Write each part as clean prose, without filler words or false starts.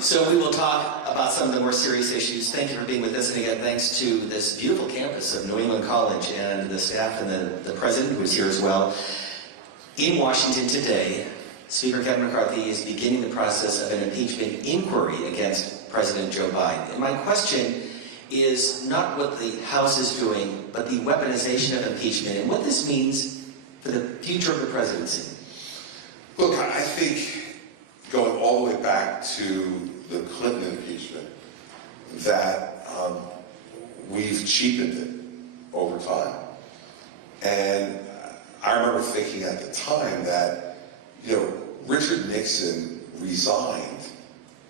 So we will talk about some of the more serious issues. Thank you for being with us. And again, thanks to this beautiful campus of New England College and the staff and the president who is here as well. In Washington today, Speaker Kevin McCarthy is beginning the process of an impeachment inquiry against President Joe Biden. And my question is not what the House is doing, but the weaponization of impeachment and what this means for the future of the presidency. Look, I think going all the way back to the Clinton impeachment, that we've cheapened it over time. And I remember thinking at the time that, Richard Nixon resigned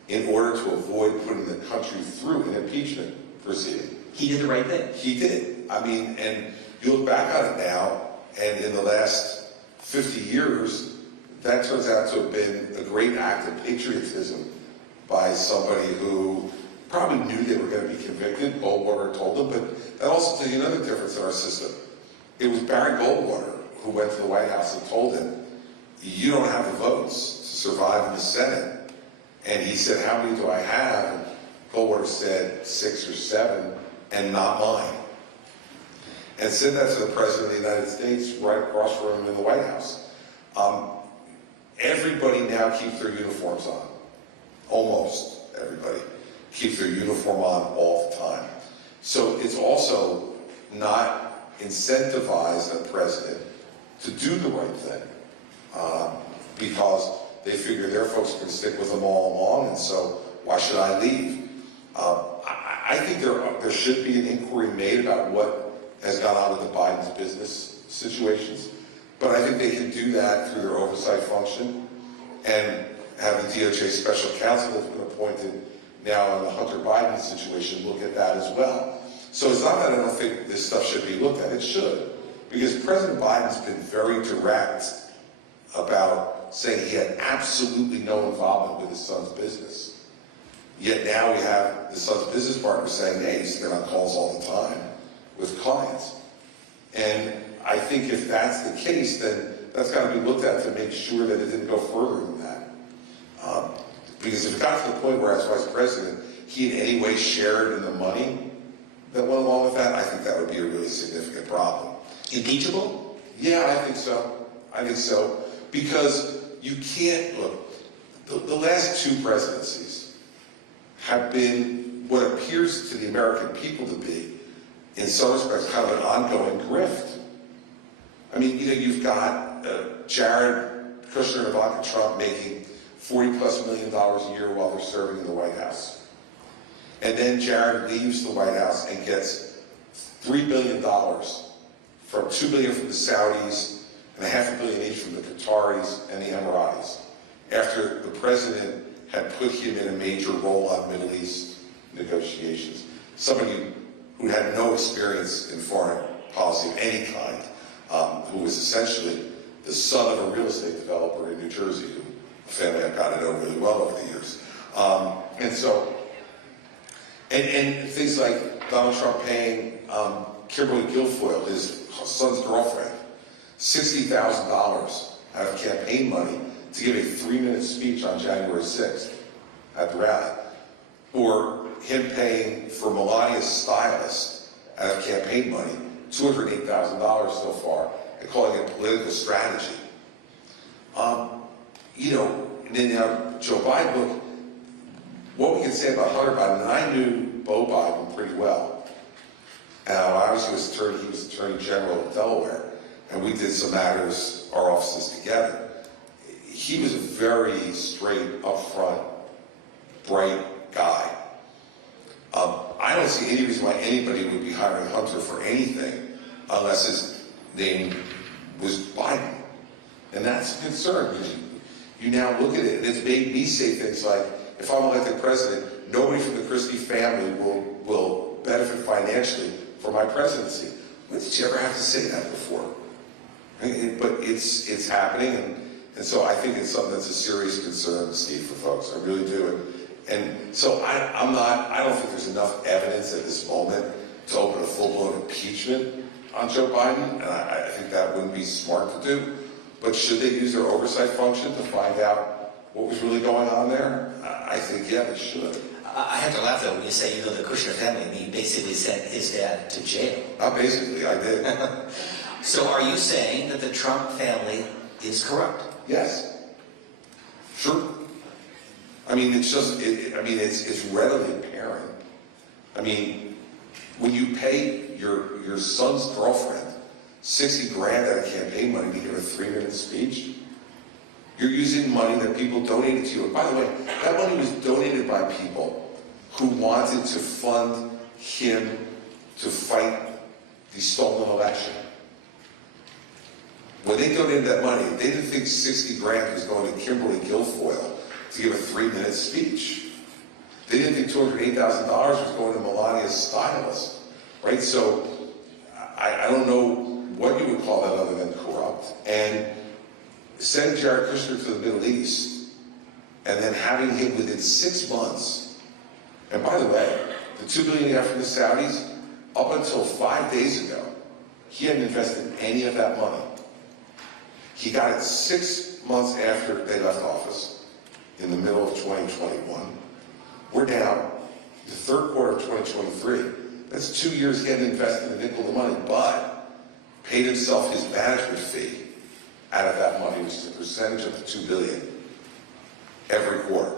in order to avoid putting the country through an impeachment proceeding. He did the right thing. He did. I mean, and you look back on it now, and in the last 50 years, that turns out to have been a great act of patriotism by somebody who probably knew they were going to be convicted. Goldwater told them, but that also tells you another difference in our system. It was Barry Goldwater who went to the White House and told him, you don't have the votes to survive in the Senate. And he said, how many do I have? And Goldwater said 6 or 7, and not mine. And said that to the President of the United States right across from him in the White House. Everybody now keeps their uniforms on. Almost everybody keeps their uniform on all the time. So it's also not incentivized a president to do the right thing because they figure their folks can stick with them all along, and so why should I leave? I think there should be an inquiry made about what has gone on with the Biden's business situations, but I think they can do that through their oversight function and have the DOJ special counsel that's been appointed now on the Hunter Biden situation look at that as well. So it's not that I don't think this stuff should be looked at, it should, because President Biden's been very direct about saying he had absolutely no involvement with his son's business. Yet now we have the son's business partner saying, hey, he's been on calls all the time with clients. And I think if that's the case, then that's got to be looked at to make sure that it didn't go further than that. Because if it got to the point where as vice president, he in any way shared in the money that went along with that, I think that would be a really significant problem. Impeachable? Yeah, I think so. I think so. Because you can't, look, the last 2 presidencies have been what appears to the American people to be, in some respects, kind of an ongoing grift. I mean, you've got Jared Kushner and Ivanka Trump making $40+ million a year while they're serving in the White House. And then Jared leaves the White House and gets $3 billion, from $2 billion from the Saudis and $500 million each from the Qataris and the Emiratis, after the president had put him in a major role on Middle East negotiations. Somebody who had no experience in foreign policy of any kind, who was essentially the son of a real estate developer in New Jersey, a family I've gotten to know really well over the years. And things like Donald Trump paying Kimberly Guilfoyle, his son's girlfriend, $60,000 out of campaign money to give a 3-minute speech on January 6th at the rally. Or him paying for Melania's stylist out of campaign money, $208,000 so far, and calling it political strategy. And then now Joe Biden, look, what we can say about Hunter Biden, and I knew Beau Biden pretty well. I was he was Attorney General of Delaware, and we did some matters, our offices together. He was a very straight, upfront, bright guy. I don't see any reason why anybody would be hiring Hunter for anything unless his name was Biden. And that's a concern, because you now look at it, and it's made me say things like, if I'm elected president, nobody from the Christie family will benefit financially from my presidency. When did you ever have to say that before? But it's happening, and so I think it's something that's a serious concern, Steve, for folks. I really do. And so I don't think there's enough evidence at this moment to open a full-blown impeachment on Joe Biden, and I think that wouldn't be smart to do. But should they use their oversight function to find out what was really going on there? I think, yeah, they should. I have to laugh though when you say you know the Kushner family. I mean, you basically sent his dad to jail. Basically, I did. So are you saying that the Trump family is corrupt? Yes. Sure. I mean, it's just, it's readily apparent. I mean, when you pay your son's girlfriend 60 grand out of campaign money to give a 3-minute speech, you're using money that people donated to you. And by the way, that money was donated by people who wanted to fund him to fight the stolen election. When they donated that money, they didn't think 60 grand was going to Kimberly Guilfoyle to give a 3-minute speech. They didn't think $208,000 was going to Melania's stylist, right? So I don't know what you would call that other than corrupt. And sending Jared Kushner to the Middle East and then having him within 6 months. And by the way, the $2 billion he got from the Saudis, up until 5 days ago, he hadn't invested any of that money. He got it 6 months after they left office, in the middle of 2021. We're down the third quarter of 2023. That's 2 years he hadn't invested a nickel of the money, but paid himself his management fee out of that money, which is a percentage of the $2 billion every quarter.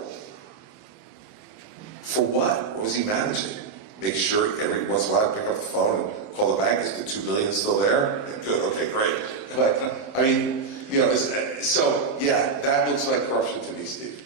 For what? What was he managing? Make sure every once in a while I pick up the phone and call the bank. Is the $2 billion still there? Yeah, good. Okay, great. But I mean, you know, so yeah, that looks like corruption to me, Steve.